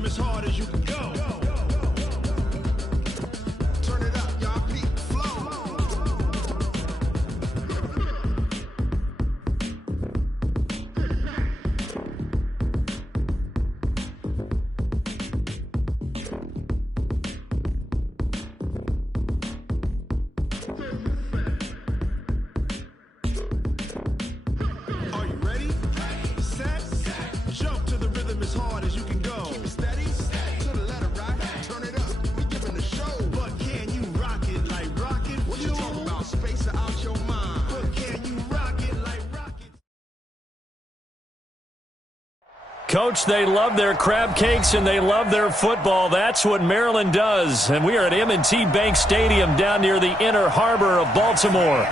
rhythm as hard as you can go. Turn it up, y'all. Peak flow. Are you ready? Set. Jump to the rhythm as hard as you can go. Keep it steady. To the letter, right? Turn it up. We giving the show. But can you rock it like rocket? What you talking about? Space out your mind. But can you rock it like rocket? Coach, they love their crab cakes and they love their football. That's what Maryland does. And we are at M&T Bank Stadium down near the Inner Harbor of Baltimore.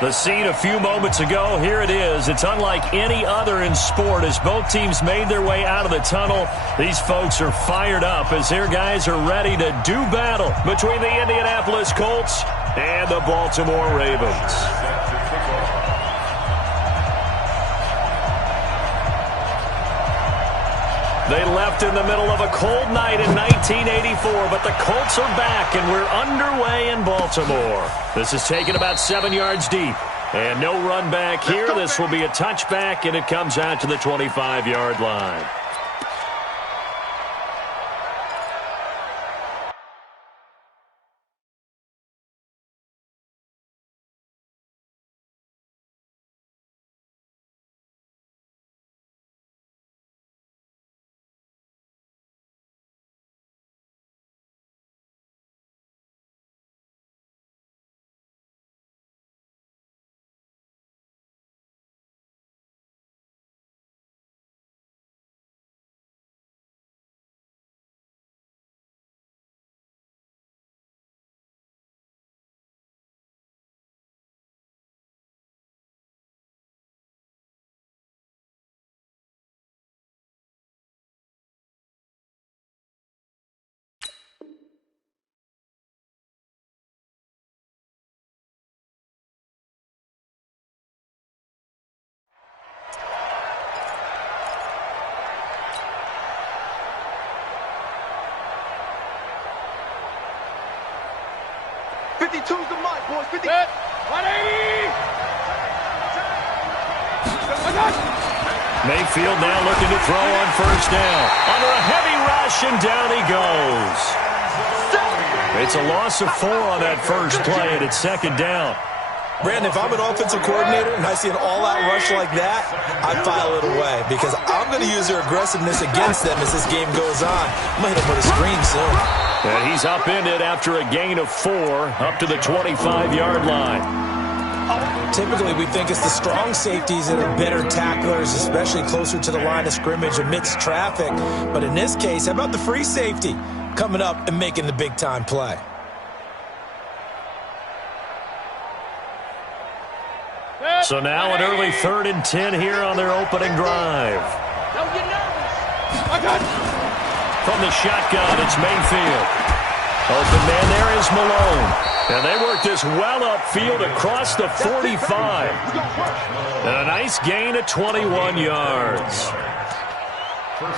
The scene a few moments ago, here it is. It's unlike any other in sport as both teams made their way out of the tunnel. These folks are fired up as their guys are ready to do battle between the Indianapolis Colts and the Baltimore Ravens. They left in the middle of a cold night in 1984, but the Colts are back, and we're underway in Baltimore. This is taken about 7 yards deep, and no run back here. This will be a touchback, and it comes out to the 25-yard line. Two's the mic, boys. 50. 180. Mayfield now looking to throw on first down. Under a heavy rush, and down he goes. It's a loss of 4 on that first play, and it's second down. Brandon, if I'm an offensive coordinator and I see an all-out rush like that, I file it away because I'm going to use their aggressiveness against them as this game goes on. I'm going to hit them with a screen soon. And he's upended after a gain of 4 up to the 25-yard line. Typically, we think it's the strong safeties that are better tacklers, especially closer to the line of scrimmage amidst traffic. But in this case, how about the free safety coming up and making the big-time play? So now an early 3rd and 10 here on their opening drive. Don't get nervous. I got it. From the shotgun, it's Mayfield. Open man there is Malone. And they work this well upfield across the 45. And a nice gain of 21 yards.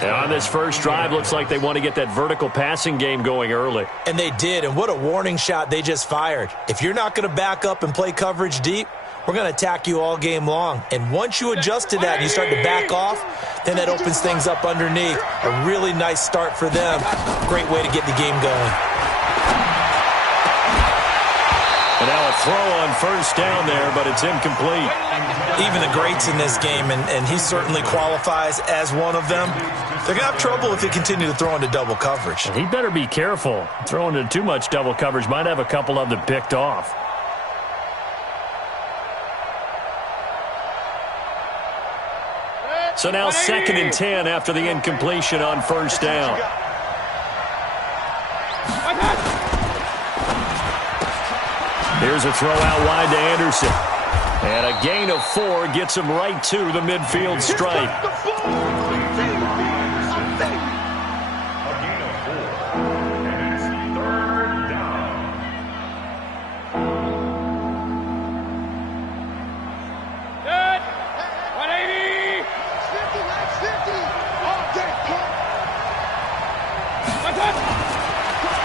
And on this first drive, looks like they want to get that vertical passing game going early. And they did, and what a warning shot they just fired. If you're not going to back up and play coverage deep, we're going to attack you all game long. And once you adjust to that and you start to back off, then that opens things up underneath. A really nice start for them. Great way to get the game going. And now a throw on first down there, but it's incomplete. Even the greats in this game, and he certainly qualifies as one of them, they're going to have trouble if they continue to throw into double coverage. And he better be careful. Throwing into too much double coverage might have a couple of them picked off. So now 2nd and 10 after the incompletion on first down. Here's a throw out wide to Anderson. And a gain of 4 gets him right to the midfield stripe.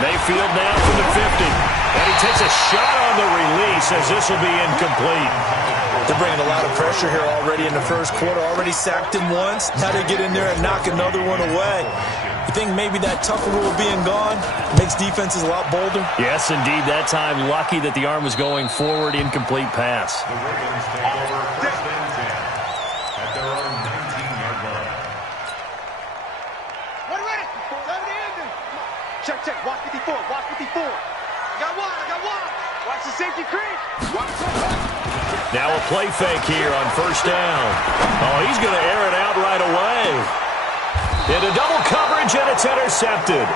Mayfield now from the 50. And he takes a shot on the release as this will be incomplete. They're bringing a lot of pressure here already in the first quarter. Already sacked him once. Now they get in there and knock another one away. You think maybe that tougher rule being gone makes defenses a lot bolder? Yes, indeed. That time, lucky that the arm was going forward. Incomplete pass. The Ravens take over first and 10 at their own 19-yard line. Ready. Check. Watch 54. Watch 54. I got one. Watch the safety creep. Now a play fake here on first down. Oh, he's going to air it out right away. Into double coverage, and it's intercepted.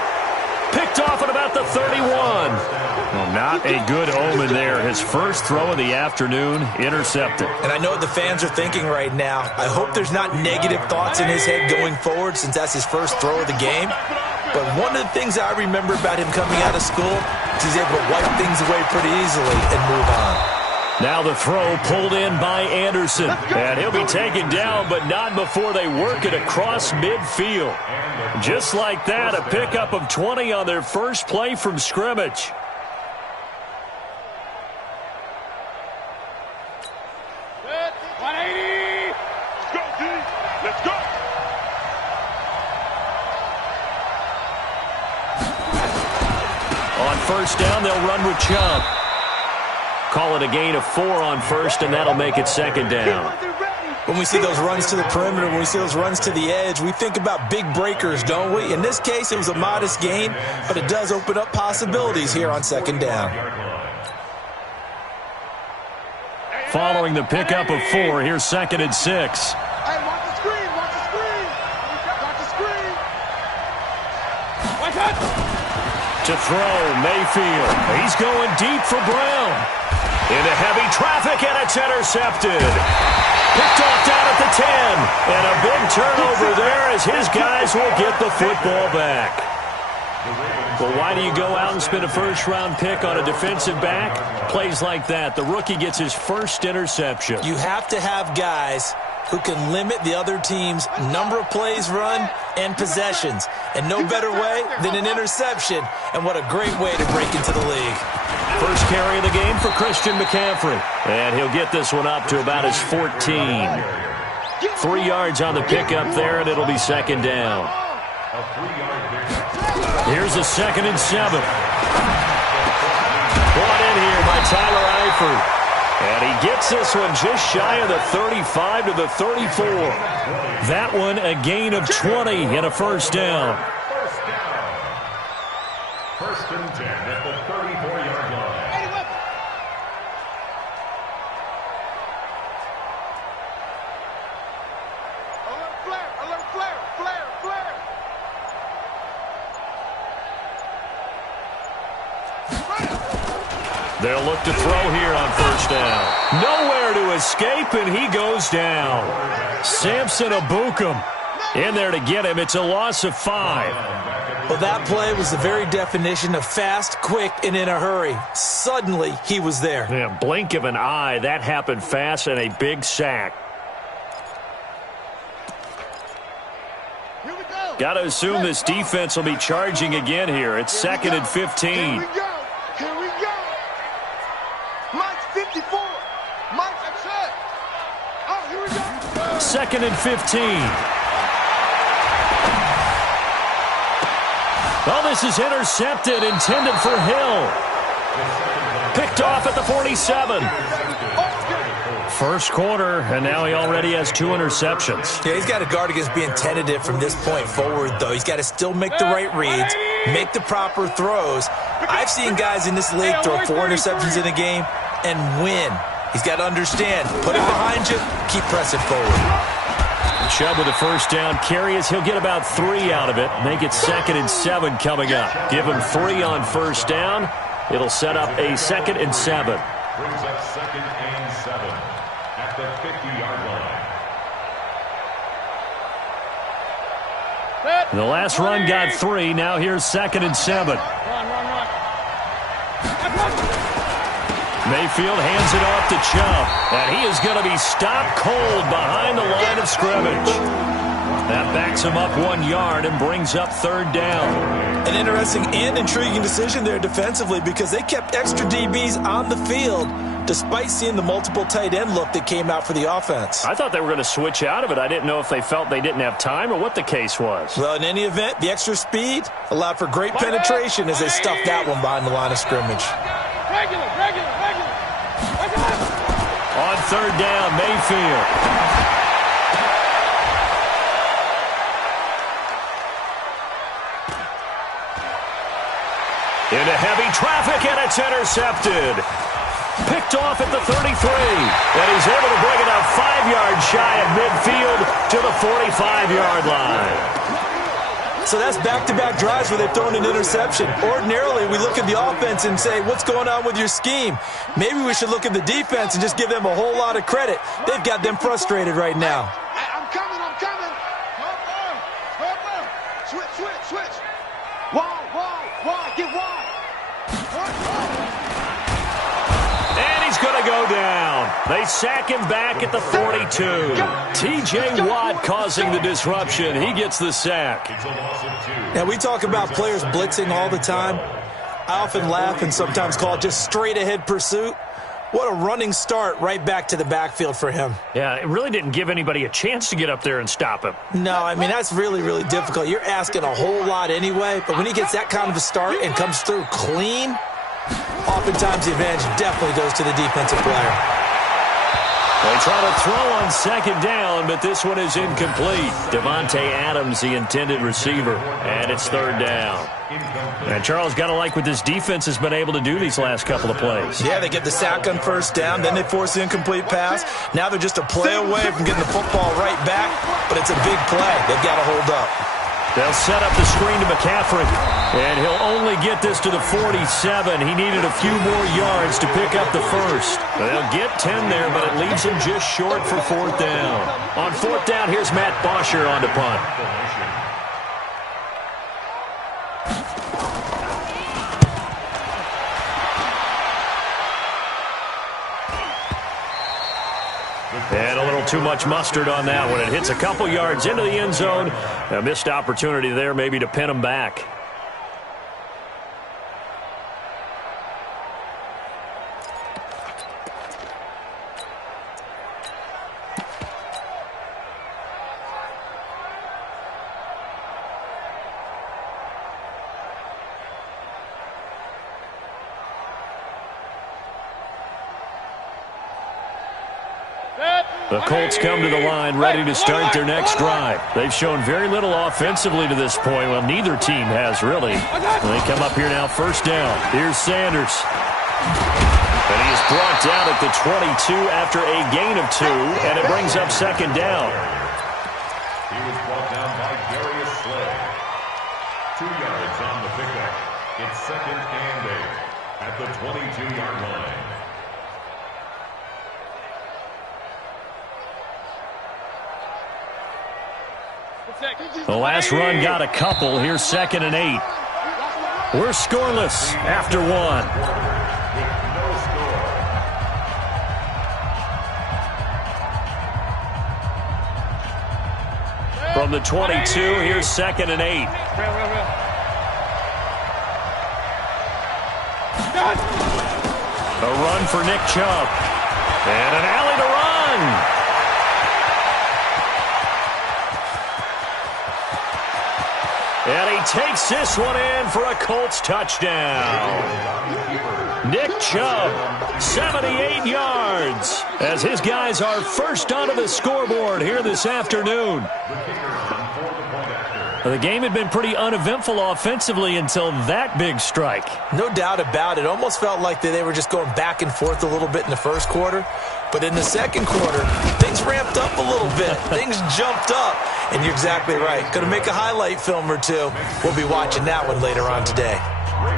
Picked off at about the 31. Well, not a good omen there. His first throw of the afternoon, intercepted. And I know what the fans are thinking right now. I hope there's not negative thoughts in his head going forward since that's his first throw of the game. But one of the things I remember about him coming out of school is he's able to wipe things away pretty easily and move on. Now the throw pulled in by Anderson. And he'll be taken down, but not before they work it across midfield. Just like that, a pickup of 20 on their first play from scrimmage. Good. 180. Let's go, D. Let's go. On first down, they'll run with Chubb. Call it a gain of 4 on first, and that'll make it second down. When we see those runs to the perimeter, when we see those runs to the edge, we think about big breakers, don't we? In this case, it was a modest gain, but it does open up possibilities here on second down. Following the pickup of 4, here's second and 6. Hey, watch the screen. Watch the screen. Watch the screen. Watch it. To throw, Mayfield. He's going deep for Brown. Into heavy traffic, and it's intercepted. Picked off down at the 10. And a big turnover there as his guys will get the football back. Well, why do you go out and spend a first-round pick on a defensive back? Plays like that. The rookie gets his first interception. You have to have guys who can limit the other team's number of plays run and possessions. And no better way than an interception. And what a great way to break into the league. First carry of the game for Christian McCaffrey. And he'll get this one up to about his 14. 3 yards on the pickup there, and it'll be second down. Here's a second and 7. Brought in here by Tyler Eifert. And he gets this one just shy of the 35 to the 34. That one a gain of 20 and a first down. First and 10 at the 34-yard line. Alert flare. They'll look to throw here on first down. Nowhere to escape, and he goes down. Samson Abukum in there to get him. It's a loss of 5. Well, that play was the very definition of fast, quick, and in a hurry. Suddenly, he was there. Yeah, blink of an eye. That happened fast, and a big sack. Here we go. Got to assume this defense will be charging again here. It's second and 15. Here we go. Mike's 54. Mike's upset. Oh, here we go. Second and 15. Well, this is intercepted, intended for Hill. Picked off at the 47. First quarter, and now he already has 2 interceptions. Yeah, he's got to guard against being tentative from this point forward, though. He's got to still make the right reads, make the proper throws. I've seen guys in this league throw 4 interceptions in a game and win. He's got to understand, put it behind you, keep pressing forward. Chubb with a first down carry as he'll get about 3 out of it. Make it second and 7 coming up. Give him 3 on first down. It'll set up a second and 7. Brings up second and 7 at the 50-yard line. The last run got 3. Now here's second and 7. Mayfield hands it off to Chubb. And he is going to be stopped cold behind the line of scrimmage. That backs him up 1 yard and brings up third down. An interesting and intriguing decision there defensively because they kept extra DBs on the field despite seeing the multiple tight end look that came out for the offense. I thought they were going to switch out of it. I didn't know if they felt they didn't have time or what the case was. Well, in any event, the extra speed allowed for great penetration as they stuffed that one behind the line of scrimmage. On third down, Mayfield. Into heavy traffic, and it's intercepted. Picked off at the 33. And he's able to bring it up 5 yards shy of midfield to the 45-yard line. So that's back-to-back drives where they've thrown an interception. Ordinarily, we look at the offense and say, what's going on with your scheme? Maybe we should look at the defense and just give them a whole lot of credit. They've got them frustrated right now. I'm coming. Switch. Wide, get wide. And he's going to go down. They sack him back at the 42. T.J. Watt causing the disruption. He gets the sack. Now, we talk about players blitzing all the time. I often laugh and sometimes call it just straight-ahead pursuit. What a running start right back to the backfield for him. Yeah, it really didn't give anybody a chance to get up there and stop him. No, I mean, that's really, really difficult. You're asking a whole lot anyway, but when he gets that kind of a start and comes through clean, oftentimes the advantage definitely goes to the defensive player. They try to throw on second down, but this one is incomplete. Devontae Adams, the intended receiver, and it's third down. And Charles, got to like what this defense has been able to do these last couple of plays. Yeah, they get the sack on first down, then they force the incomplete pass. Now they're just a play away from getting the football right back, but it's a big play. They've got to hold up. They'll set up the screen to McCaffrey, and he'll only get this to the 47. He needed a few more yards to pick up the first. They'll get 10 there, but it leaves him just short for fourth down. On fourth down, here's Matt Bosher on to punt. And a little too much mustard on that one. It hits a couple yards into the end zone. A missed opportunity there maybe to pin him back. The Colts come to the line ready to start their next drive. They've shown very little offensively to this point. Well, neither team has, really. They come up here now, first down. Here's Sanders. And he is brought down at the 22 after a gain of 2, and it brings up second down. He was brought down by Darius Slay. 2 yards on the pickup. It's second and 8 at the 22-yard line. The last run got a couple. Here's second and 8. We're scoreless after 1. No score. From the 22, here's second and 8. A run for Nick Chubb. And an alley to run. And he takes this one in for a Colts touchdown. Nick Chubb, 78 yards, as his guys are first onto the scoreboard here this afternoon. The game had been pretty uneventful offensively until that big strike. No doubt about it. Almost felt like they were just going back and forth a little bit in the first quarter. But in the second quarter, things ramped up a little bit. Things jumped up. And you're exactly right. Going to make a highlight film or two. We'll be watching that one later on today.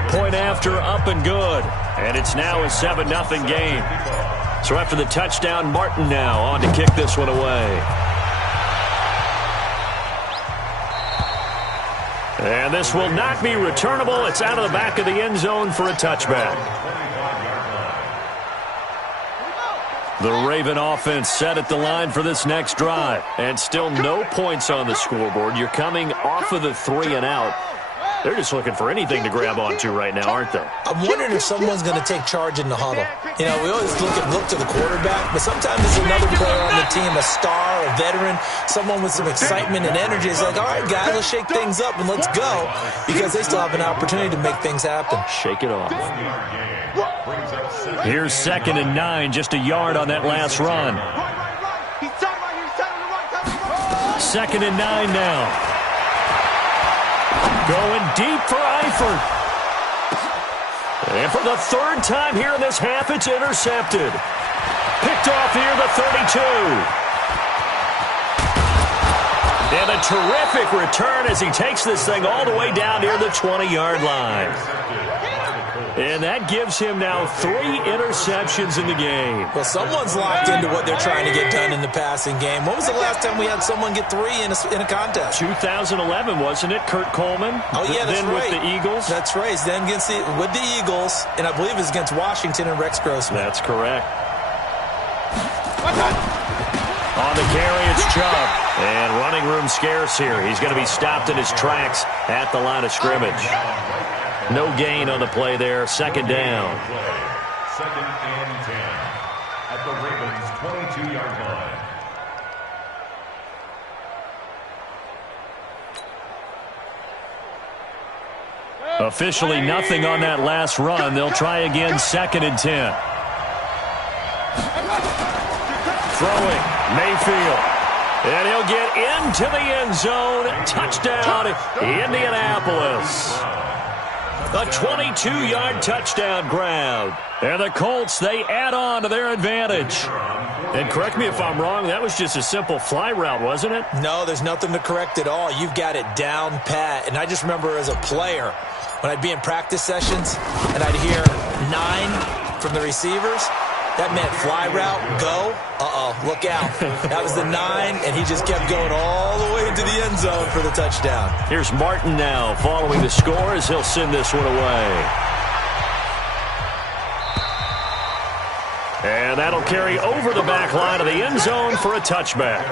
Point after, up and good. And it's now a 7-0 game. So after the touchdown, Martin now on to kick this one away. And this will not be returnable. It's out of the back of the end zone for a touchback. The Raven offense set at the line for this next drive. And still no points on the scoreboard. You're coming off of the 3 and out. They're just looking for anything to grab onto right now, aren't they? I'm wondering if someone's going to take charge in the huddle. You know, we always look to the quarterback, but sometimes it's another player on the team, a star, a veteran, someone with some excitement and energy. It's like, all right, guys, let's shake things up and let's go, because they still have an opportunity to make things happen. Shake it off. Here's 2nd and 9, just a yard on that last run. 2nd and 9 now. Going deep for Eifert. And for the 3rd time here in this half, it's intercepted. Picked off here, the 32. And a terrific return as he takes this thing all the way down near the 20-yard line. And that gives him now 3 interceptions in the game. Well, someone's locked into what they're trying to get done in the passing game. When was the last time we had someone get 3 in a contest? 2011, wasn't it? Kurt Coleman. Oh, yeah, that's then right. with the Eagles. That's right. Then with the Eagles, and I believe it's against Washington and Rex Grossman. That's correct. On the carry, it's Chubb. And running room scarce here. He's going to be stopped in his tracks at the line of scrimmage. No gain on the play there. 2nd down. 2nd and 10 at the Ravens' 22-yard line. Officially nothing on that last run. They'll try again, 2nd and 10. Throwing, Mayfield. And he'll get into the end zone. Touchdown, Indianapolis. A 22-yard touchdown grab. And the Colts, they add on to their advantage. And correct me if I'm wrong, that was just a simple fly route, wasn't it? No, there's nothing to correct at all. You've got it down pat. And I just remember as a player, when I'd be in practice sessions and I'd hear 9 from the receivers, that meant fly route, go, look out. That was the 9, and he just kept going all the way into the end zone for the touchdown. Here's Martin now following the score as he'll send this one away. And that'll carry over the back line of the end zone for a touchback.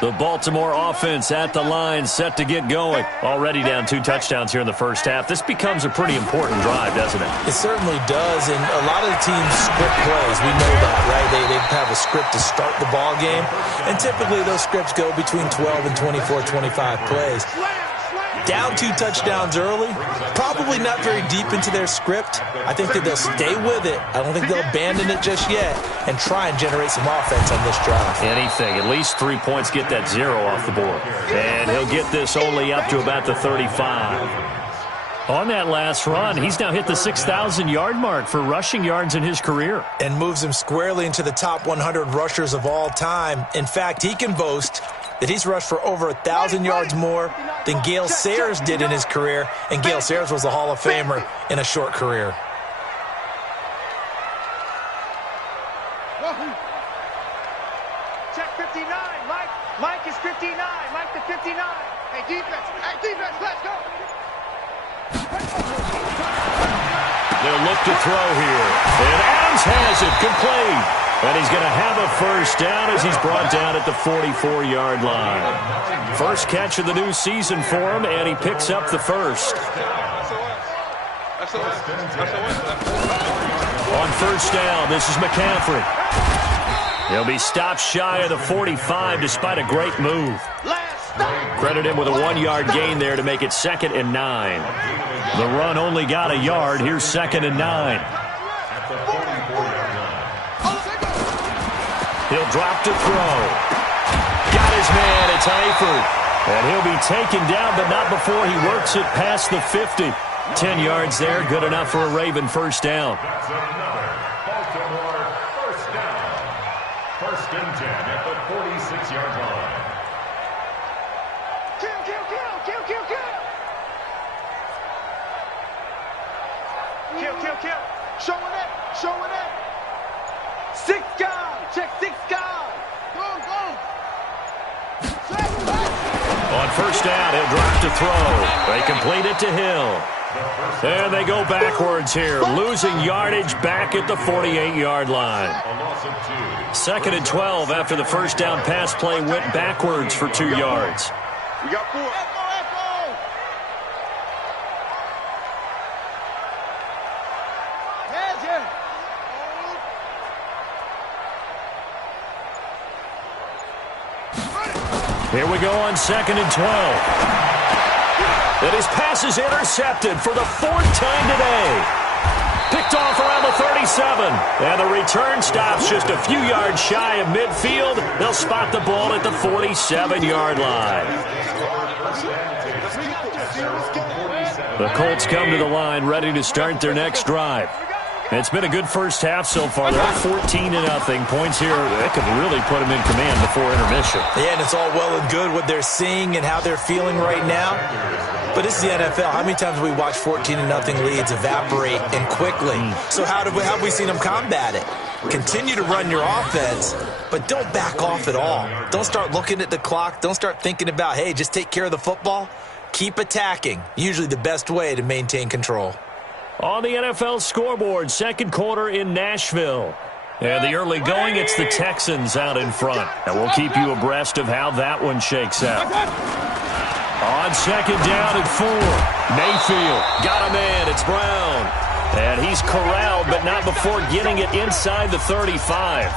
The Baltimore offense at the line, set to get going. Already down 2 touchdowns here in the first half. This becomes a pretty important drive, doesn't it? It certainly does, and a lot of the teams script plays. We know that, right? They have a script to start the ball game, and typically those scripts go between 12 and 24, 25 plays. Down 2 touchdowns early, probably not very deep into their script. I think that they'll stay with it. I don't think they'll abandon it just yet and try and generate some offense on this drive. Anything. At least 3 points, get that 0 off the board. And he'll get this only up to about the 35. On that last run, he's now hit the 6,000-yard mark for rushing yards in his career. And moves him squarely into the top 100 rushers of all time. In fact, he can boast that he's rushed for over 1,000 yards more than Gale Sayers did in his career, and Gale Sayers was a Hall of Famer in a short career. Check 59, Mike. Mike is 59. Mike the 59. Hey, defense, let's go. They'll look to throw here. And Adams has it, complete. And he's going to have a first down as he's brought down at the 44-yard line. First catch of the new season for him, and he picks up the first. On first down, this is McCaffrey. He'll be stopped shy of the 45 despite a great move. Credit him with a 1-yard gain there to make it 2nd and 9. The run only got a yard. Here's 2nd and 9. He'll drop to throw. Got his man. It's Eifert. And he'll be taken down, but not before he works it past the 50. 10 yards there. Good enough for a Raven first down. That's another Baltimore first down. 1st and 10 at the 46-yard line. Kill. Showing it. 6 guys. Check 6 guys. Go. On first down, he'll drop to throw. They complete it to Hill. And they go backwards here, losing yardage back at the 48-yard line. 2nd and 12 after the first down pass play went backwards for 2 yards. We got 4. Here we go on 2nd and 12. And his pass is intercepted for the 4th time today. Picked off around the 37. And the return stops just a few yards shy of midfield. They'll spot the ball at the 47-yard line. The Colts come to the line ready to start their next drive. It's been a good first half so far. They're up 14-0. Points here that could really put them in command before intermission. Yeah, and it's all well and good what they're seeing and how they're feeling right now. But this is the NFL. How many times have we watched 14-0 leads evaporate and quickly? So how have we seen them combat it? Continue to run your offense, but don't back off at all. Don't start looking at the clock. Don't start thinking about, hey, just take care of the football. Keep attacking. Usually the best way to maintain control. On the NFL scoreboard, second quarter in Nashville. And the early going, it's the Texans out in front. And we'll keep you abreast of how that one shakes out. On 2nd down and 4. Mayfield got a man. It's Brown. And he's corralled, but not before getting it inside the 35.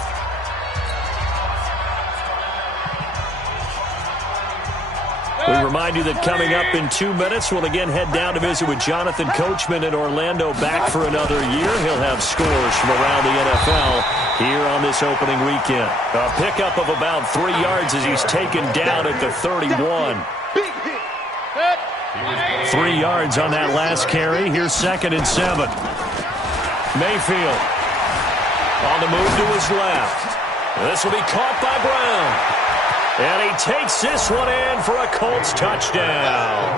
We remind you that coming up in 2 minutes, we'll again head down to visit with Jonathan Coachman in Orlando, back for another year. He'll have scores from around the NFL here on this opening weekend. A pickup of about 3 yards as he's taken down at the 31. 3 yards on that last carry. Here's 2nd and 7. Mayfield on the move to his left. This will be caught by Brown. And he takes this one in for a Colts touchdown.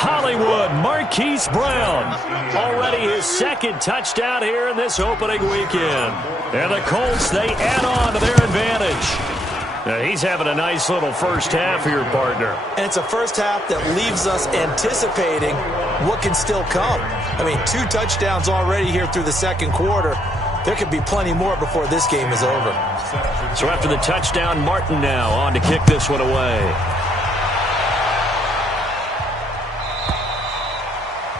Hollywood, Marquise Brown. Already his 2nd touchdown here in this opening weekend. And the Colts, they add on to their advantage. Now he's having a nice little first half here, partner. And it's a first half that leaves us anticipating what can still come. I mean, 2 touchdowns already here through the second quarter. There could be plenty more before this game is over. So after the touchdown, Martin now on to kick this one away.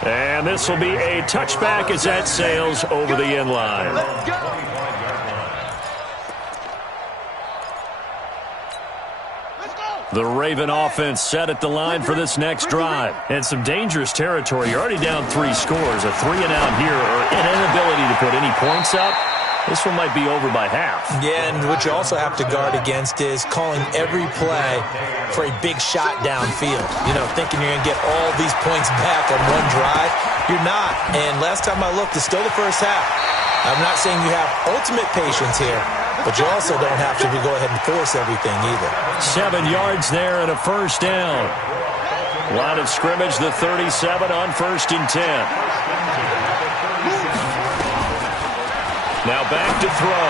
And this will be a touchback as that sails over the end line. Let's go. The Raven offense set at the line for this next drive. And some dangerous territory. You're already down 3 scores. A 3-and-out here or an inability to put any points up. This one might be over by half. Yeah, and what you also have to guard against is calling every play for a big shot downfield. You know, thinking you're going to get all these points back on one drive. You're not. And last time I looked, it's still the first half. I'm not saying you have ultimate patience here, but you also don't have to go ahead and force everything either. 7 yards there and a first down. Line of scrimmage, the 37 on 1st and 10. Now back to throw.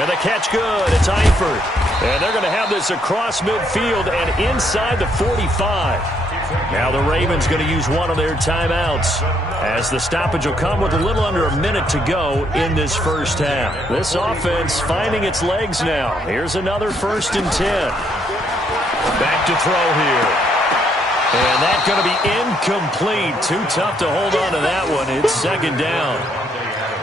And the catch good. It's Eifert. And they're going to have this across midfield and inside the 45. Now the Ravens going to use one of their timeouts, as the stoppage will come with a little under a minute to go in this first half. This offense finding its legs now. Here's another 1st and 10. Back to throw here. And that's going to be incomplete. Too tough to hold on to that one. It's 2nd down.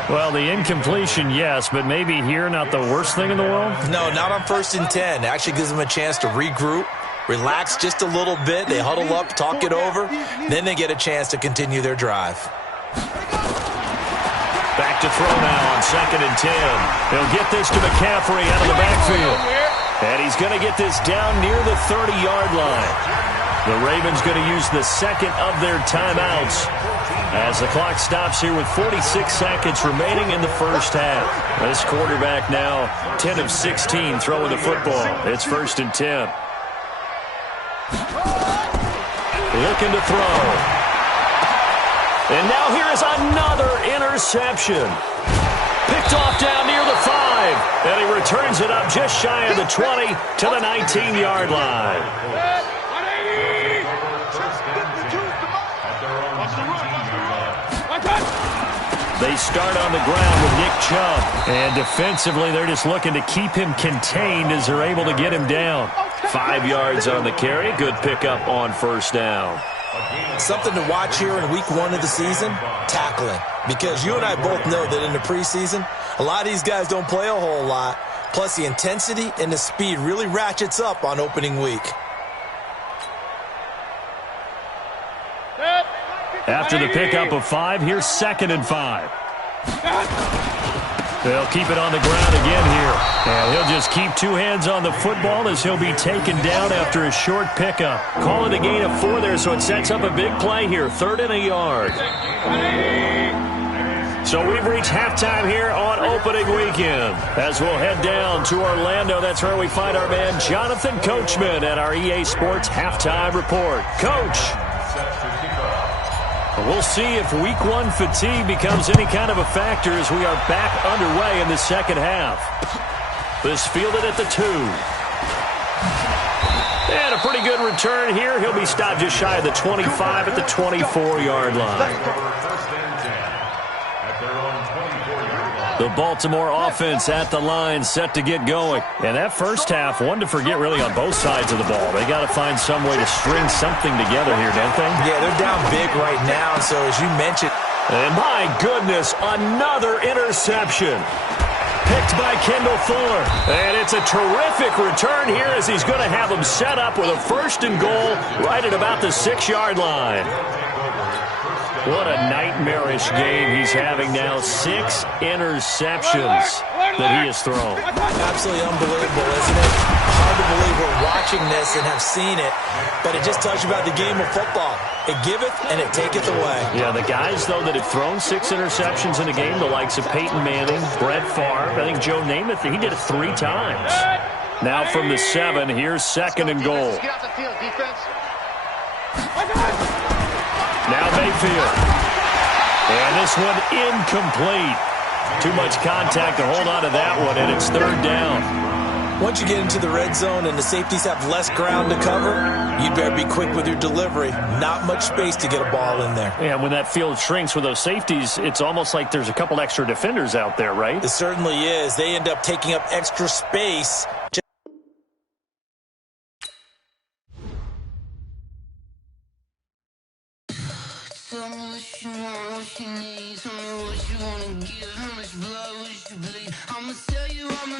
Well, the incompletion, yes, but maybe here not the worst thing in the world? No, not on 1st and 10. It actually gives them a chance to regroup, relax just a little bit. They huddle up, talk it over. Then they get a chance to continue their drive. Back to throw now on 2nd and 10. They'll get this to McCaffrey out of the backfield. And he's going to get this down near the 30-yard line. The Ravens going to use the 2nd of their timeouts as the clock stops here with 46 seconds remaining in the first half. This quarterback now 10 of 16 throwing the football. It's 1st and 10. Looking to throw. And now here is another interception. Picked off down near the 5. And he returns it up just shy of the 20 to the 19-yard line. They start on the ground with Nick Chubb. And defensively, they're just looking to keep him contained as they're able to get him down. 5 yards on the carry. Good pickup on first down. Something to watch here in week 1 of the season, tackling. Because you and I both know that in the preseason, a lot of these guys don't play a whole lot. Plus, the intensity and the speed really ratchets up on opening week. After the pickup of 5, here's 2nd and 5. They'll keep it on the ground again here. And he'll just keep 2 hands on the football as he'll be taken down after a short pickup. Call it a gain of 4 there, so it sets up a big play here. 3rd and a yard. So we've reached halftime here on opening weekend. As we'll head down to Orlando, that's where we find our man Jonathan Coachman at our EA Sports Halftime Report. Coach. We'll see if week 1 fatigue becomes any kind of a factor as we are back underway in the second half. This fielded at the 2. And a pretty good return here. He'll be stopped just shy of the 25 at the 24-yard line. The Baltimore offense at the line, set to get going. And that first half, one to forget really on both sides of the ball. They got to find some way to string something together here, don't they? Yeah, they're down big right now, so as you mentioned. And my goodness, another interception. Picked by Kendall Fuller. And it's a terrific return here as he's going to have him set up with a 1st and goal right at about the 6-yard line. What a nightmarish game he's having now. 6 interceptions that he has thrown. Absolutely unbelievable, isn't it? Hard to believe we're watching this and have seen it, but it just tells you about the game of football. It giveth and it taketh away. Yeah, the guys, though, that have thrown 6 interceptions in a game, the likes of Peyton Manning, Brett Favre, I think Joe Namath, he did it 3 times. Now from the 7, here's 2nd and goal. Get off the field, defense. Now Mayfield. And this one incomplete. Too much contact to hold on to that one, and it's 3rd down. Once you get into the red zone and the safeties have less ground to cover, you better be quick with your delivery. Not much space to get a ball in there. Yeah, when that field shrinks with those safeties, it's almost like there's a couple extra defenders out there, right? It certainly is. They end up taking up extra space. Tell me what you want, what you need. Tell me what you wanna give. How much blood would you bleed? I'ma tell you all my